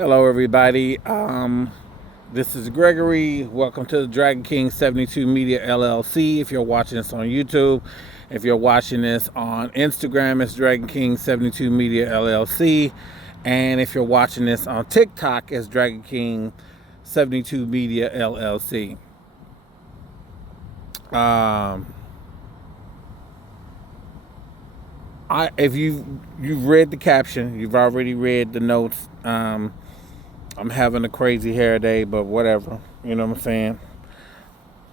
Hello, everybody. This is Gregory. Welcome to the Dragon King 72 Media LLC. If you're watching this on YouTube, if you're watching this on Instagram, it's Dragon King 72 Media LLC. And if you're watching this on TikTok, it's Dragon King 72 Media LLC. If you've read the caption, you've already read the notes. I'm having a crazy hair day, but whatever. You know what I'm saying?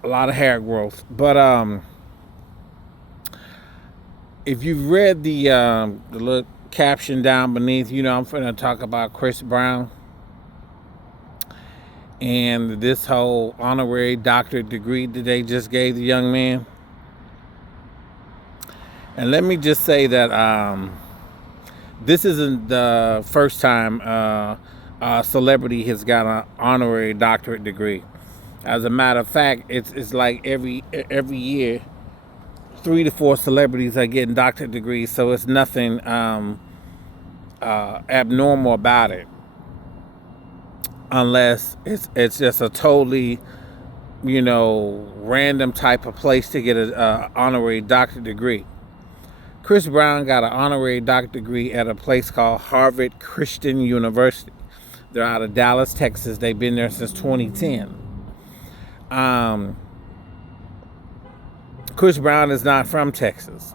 A lot of hair growth. But if you've read the little caption down beneath, I'm finna talk about Chris Brown and this whole honorary doctorate degree that they just gave the young man. And let me just say that this isn't the first time a celebrity has got an honorary doctorate degree. As a matter of fact, it's like every year, 3 to 4 celebrities are getting doctorate degrees, so it's nothing abnormal about it, unless it's just a totally random type of place to get an honorary doctorate degree. Chris Brown got an honorary doctorate degree at a place called Harvard Christian University. They're out of Dallas, Texas. They've been there since 2010. Chris Brown is not from Texas.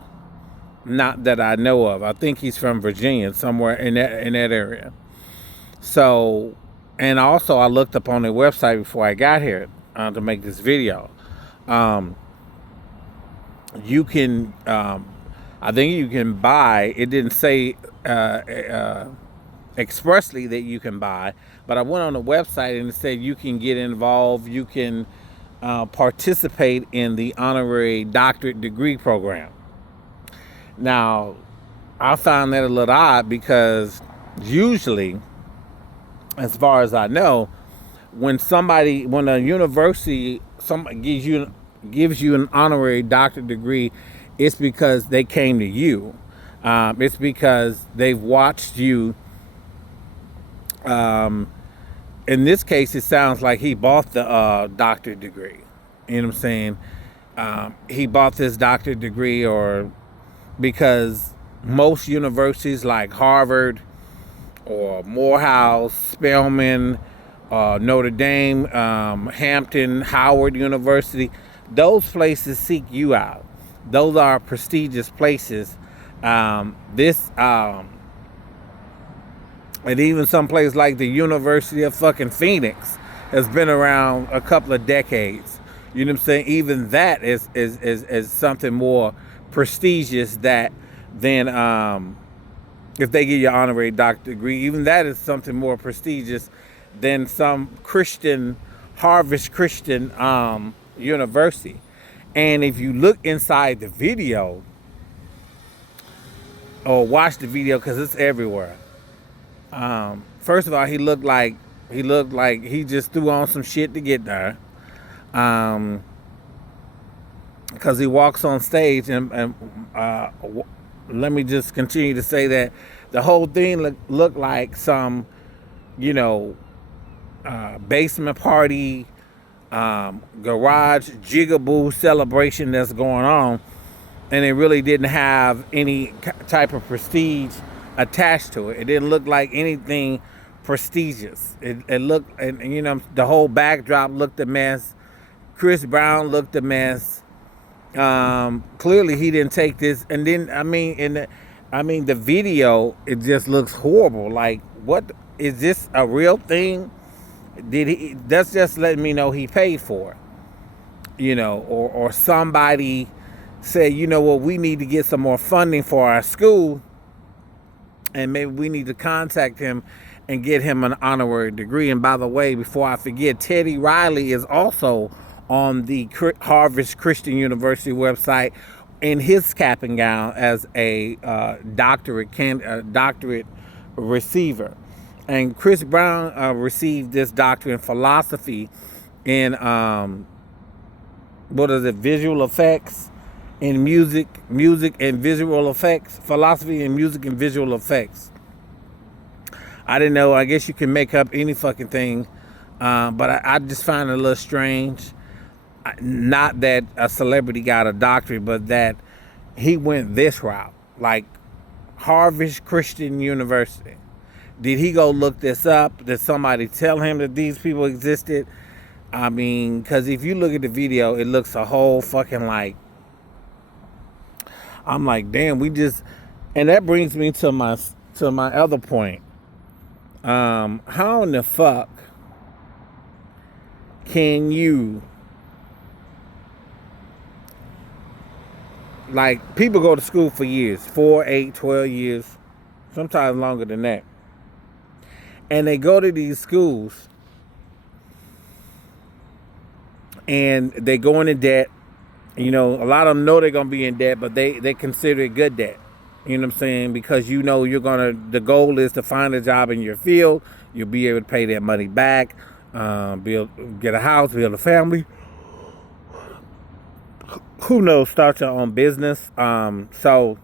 Not that I know of. I think he's from Virginia, somewhere in that area. So, and also I looked up on their website before I got here to make this video. You can, I think you can buy, it didn't say expressly that you can buy, but I went on the website and it said you can get involved, you can participate in the honorary doctorate degree program. Now, I found that a little odd because usually, as far as I know, when a university gives you an honorary doctorate degree, it's because they came to you. It's because they've watched you. In this case, it sounds like he bought the doctorate degree. You know what I'm saying? He bought this doctorate degree, or because most universities like Harvard or Morehouse, Spelman, Notre Dame, Hampton, Howard University, those places seek you out. Those are prestigious places. And even some place like the University of fucking Phoenix has been around a couple of decades. You know what I'm saying? Even that is something more prestigious than if they give you an honorary doctorate degree. Even that is something more prestigious than some Harvard Christian university. And if you look inside the video or watch the video, because it's everywhere. First of all, he looked like he just threw on some shit to get there. Because he walks on stage and let me just continue to say that the whole thing looked like some, basement party, garage jigaboo celebration that's going on, and it really didn't have any type of prestige attached to it. It didn't look like anything prestigious. It looked, and the whole backdrop looked a mess. Chris Brown looked a mess. Clearly he didn't take this. And then the video, it just looks horrible. Like, what is this a real thing? That's just letting me know he paid for it. Or somebody said, we need to get some more funding for our school, and maybe we need to contact him and get him an honorary degree. And by the way, before I forget, Teddy Riley is also on the Harvard Christian University website in his cap and gown as a doctorate receiver. And Chris Brown received this doctorate in philosophy in visual effects, in music and visual effects, philosophy in music and visual effects. I didn't know. I guess you can make up any fucking thing. But I just find it a little strange. Not that a celebrity got a doctorate, but that he went this route. Like Harvard Christian University. Did he go look this up? Did somebody tell him that these people existed? I mean, because if you look at the video, it looks a whole fucking like, I'm like, damn, and that brings me to my other point. How in the fuck can you, like, people go to school for years, 4, 8, 12 years, sometimes longer than that. And they go to these schools and they go into debt. You know, a lot of them know they're going to be in debt, but they consider it good debt. You know what I'm saying? Because you know the goal is to find a job in your field. You'll be able to pay that money back, get a house, build a family. Who knows, start your own business. So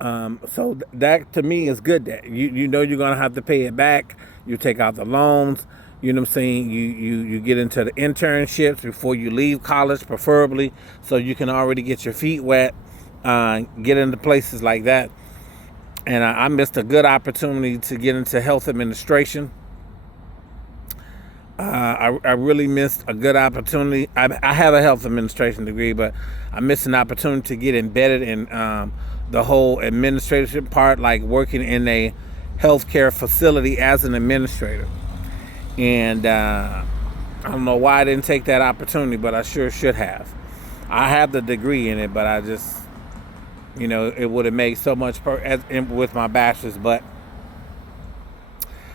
that to me is good debt. You know you're going to have to pay it back. You take out the loans. You know what I'm saying? You get into the internships before you leave college, preferably, so you can already get your feet wet, get into places like that. And I missed a good opportunity to get into health administration. I really missed a good opportunity. I have a health administration degree, but I missed an opportunity to get embedded in the whole administration part, like working in a healthcare facility as an administrator. And I don't know why I didn't take that opportunity, but I sure should have. I have the degree in it, but I just, you know, it would have made so much with my bachelor's, but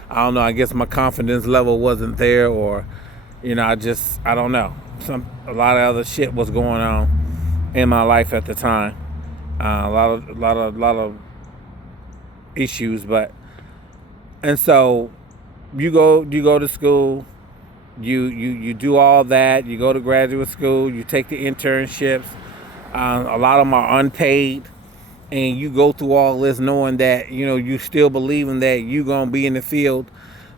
I don't know. I guess my confidence level wasn't there, or, you know, I don't know. A lot of other shit was going on in my life at the time. A lot of issues, and so you go to school, you do all that, you go to graduate school, you take the internships, a lot of them are unpaid, and you go through all this knowing that, you know, you still believing that you gonna be in the field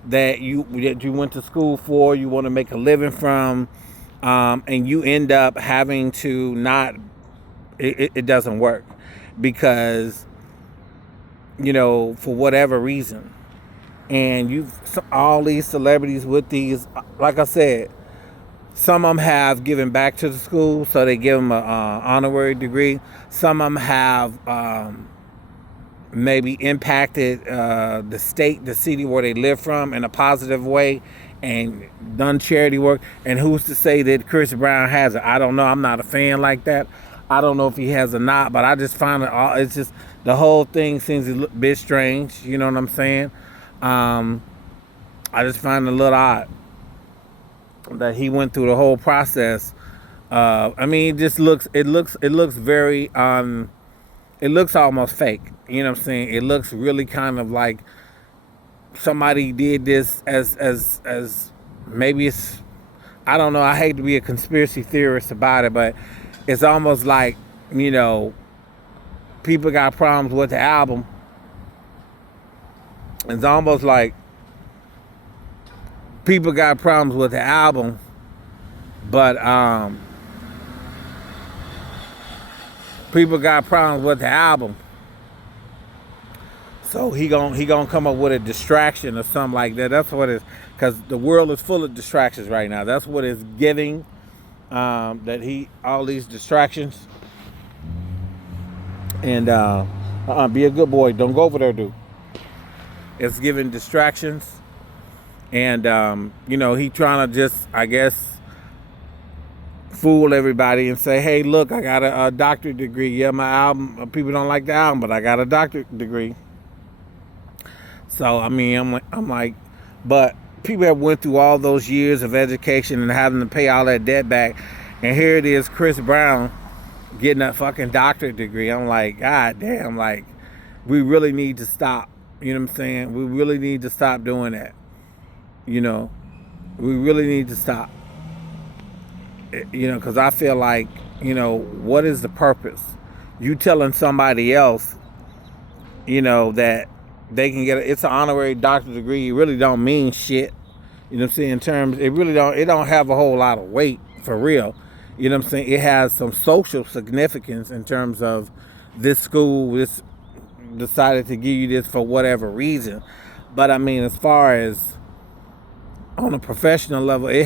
that you went to school for, you want to make a living from, and you end up having to not, it doesn't work because, you know, for whatever reason. And all these celebrities with these, like I said, some of them have given back to the school, so they give them an honorary degree. Some of them have maybe impacted the state, the city where they live from in a positive way and done charity work. And who's to say that Chris Brown has it? I don't know. I'm not a fan like that. I don't know if he has or not, but I just find it's just, the whole thing seems a bit strange. You know what I'm saying? I just find it a little odd that he went through the whole process. I mean, it looks very, it looks almost fake. You know what I'm saying? It looks really kind of like somebody did this as maybe it's, I don't know. I hate to be a conspiracy theorist about it, but it's almost like, you know, people got problems with the album. It's almost like people got problems with the album, but people got problems with the album. So he gonna come up with a distraction or something like that. That's what it's, because the world is full of distractions right now. That's what it's giving. All these distractions. And be a good boy. Don't go over there, dude. It's giving distractions. And, you know, he trying to just, I guess, fool everybody and say, hey, look, I got a doctorate degree. Yeah, my album, people don't like the album, but I got a doctorate degree. So, I mean, I'm like, but people have went through all those years of education and having to pay all that debt back. And here it is, Chris Brown getting a fucking doctorate degree. I'm like, God damn, like, we really need to stop. You know what I'm saying? We really need to stop doing that. You know, we really need to stop. You know, because I feel like, you know, what is the purpose? You telling somebody else, you know, that they can get it's an honorary doctorate degree. It really don't mean shit. You know what I'm saying? In terms, it don't have a whole lot of weight for real. You know what I'm saying? It has some social significance in terms of this school, this decided to give you this for whatever reason. But I mean, as far as on a professional level, I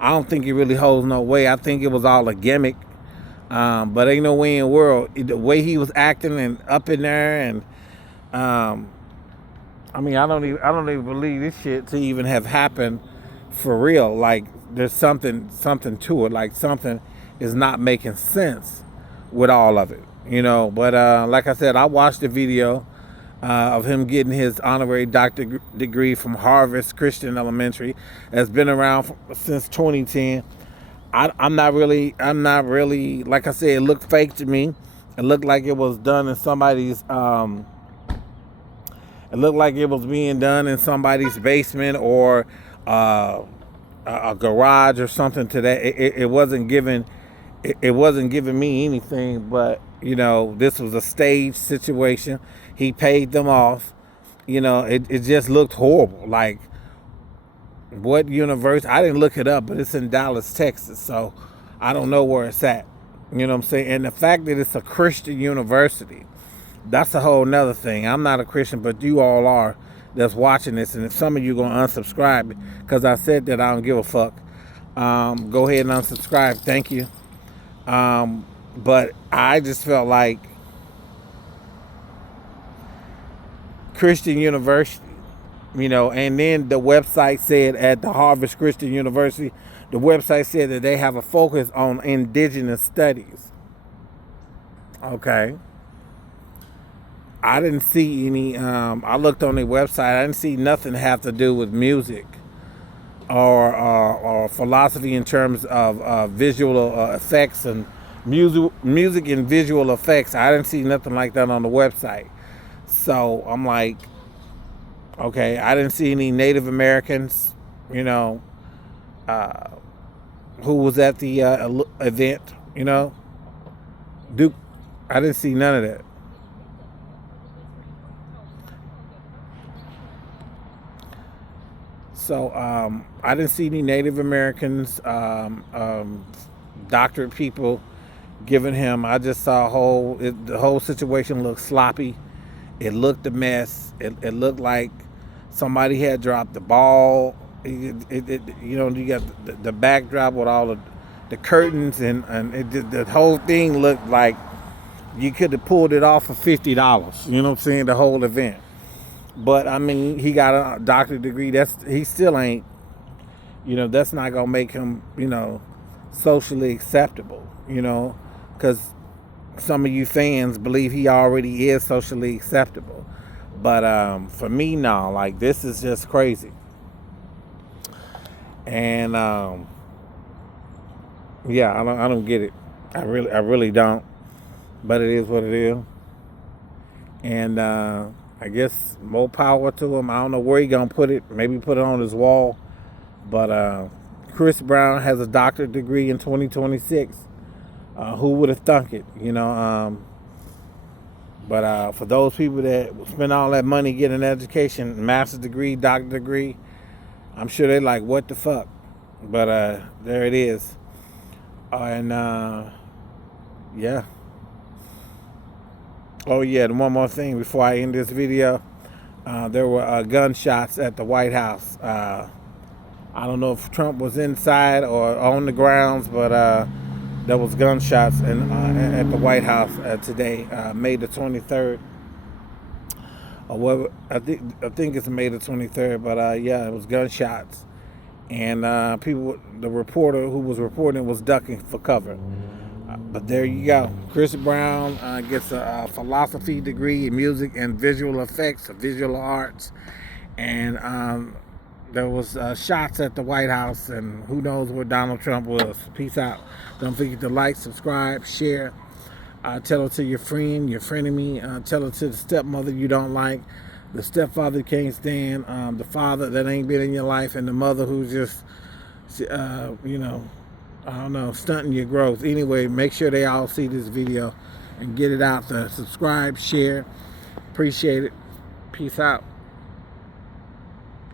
don't think it really holds no weight. I think it was all a gimmick. But ain't no way in the world the way he was acting and up in there, and I mean, I don't even believe this shit to even have happened for real. Like there's something to it. Like something is not making sense with all of it, you know. But like I said, I watched the video of him getting his honorary doctorate degree from Harvest Christian Elementary. That's been around since 2010. I'm not really, like I said, it looked fake to me. It looked like it was done in somebody's, it looked like it was being done in somebody's basement or a garage or something to that. It wasn't giving, it wasn't giving me anything, but, you know, this was a staged situation. He paid them off. You know, it just looked horrible. Like, what university? I didn't look it up, but it's in Dallas, Texas, so I don't know where it's at. You know what I'm saying? And the fact that it's a Christian university, that's a whole nother thing. I'm not a Christian, but you all are that's watching this. And if some of you going to unsubscribe because I said that I don't give a fuck, go ahead and unsubscribe. Thank you. But I just felt like Christian University, you know, and then the website said at the Harvard Christian University, the website said that they have a focus on indigenous studies. Okay. I didn't see any, I looked on their website, I didn't see nothing have to do with music or philosophy in terms of visual effects and music and visual effects. I didn't see nothing like that on the website. So I'm like, okay, I didn't see any Native Americans, you know, who was at the event, you know. Duke, I didn't see none of that. So I didn't see any Native Americans, doctorate people giving him. I just saw the whole situation looked sloppy. It looked a mess. It looked like somebody had dropped the ball. You know, you got the backdrop with all the curtains, and the whole thing looked like you could have pulled it off for $50. You know what I'm saying? The whole event. But I mean, he got a doctorate degree. He still ain't. You know, that's not gonna make him, you know, socially acceptable. You know, because some of you fans believe he already is socially acceptable. But for me, no. Like, this is just crazy. And yeah, I don't get it. I really don't. But it is what it is. And I guess more power to him. I don't know where he gonna put it. Maybe put it on his wall. But Chris Brown has a doctorate degree in 2026. Who would have thunk it? You know. But for those people that spend all that money getting an education, master's degree, doctorate degree, I'm sure they're like, what the fuck? But there it is. And yeah. Oh yeah, and one more thing before I end this video. There were gunshots at the White House. I don't know if Trump was inside or on the grounds, but there was gunshots at the White House today, May the 23rd. Or what? I think it's May the 23rd, but yeah, it was gunshots, and the reporter who was reporting was ducking for cover. But there you go. Chris Brown gets a philosophy degree in music and visual effects, visual arts, and there was shots at the White House, and who knows where Donald Trump was. Peace out. Don't forget to like, subscribe, share. Tell it to your friend, your frenemy. Tell it to the stepmother you don't like, the stepfather you can't stand, the father that ain't been in your life, and the mother who's just, you know, I don't know, stunting your growth. Anyway, make sure they all see this video and get it out there. Subscribe, share, Appreciate it. Peace out.